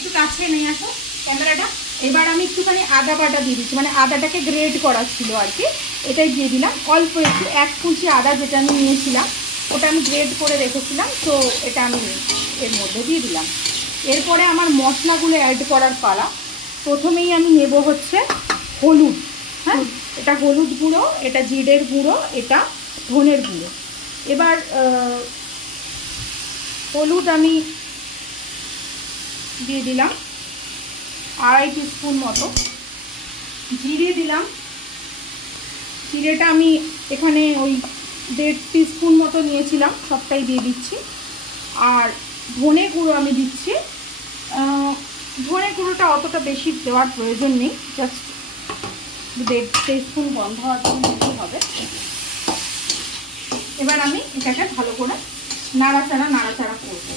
একটু কাছে নিয়ে আসো ক্যামেরাটা। এবার আমি একটুখানি আদা বাটা দিয়ে দিচ্ছি, মানে আদাটাকে গ্রেড করা ছিল আর কি, এটাই দিয়ে দিলাম অল্প একটু, 1 কুচি আদা যেটা আমি নিয়েছিলাম ওটা আমি গ্রেড করে রেখেছিলাম, তো এটা আমি এর মধ্যে দিয়ে দিলাম। এরপরে আমার মশলাগুলো অ্যাড করার পালা। প্রথমেই আমি নেব হচ্ছে হলুদ, হ্যাঁ এটা হলুদ গুঁড়ো, এটা জিরের গুঁড়ো, এটা ধনের গুঁড়ো। এবার হলুদ আমি দিয়ে দিলাম 2.5 টিস্পুন মতো, জিরে দিলাম, জিরেটা আমি এখানে ওই 1.5 টিস্পুন মতো নিয়েছিলাম, সবটাই দিয়ে দিচ্ছি। আর ধনে গুঁড়ো আমি দিচ্ছি, ধনে গুঁড়োটা অতটা বেশি দেওয়ার প্রয়োজন নেই, জাস্ট 1.5 টিস্পুন গন্ধ হওয়ার জন্য দিতে হবে। এবার আমি এটাকে ভালো করে নাড়াচাড়া করবো।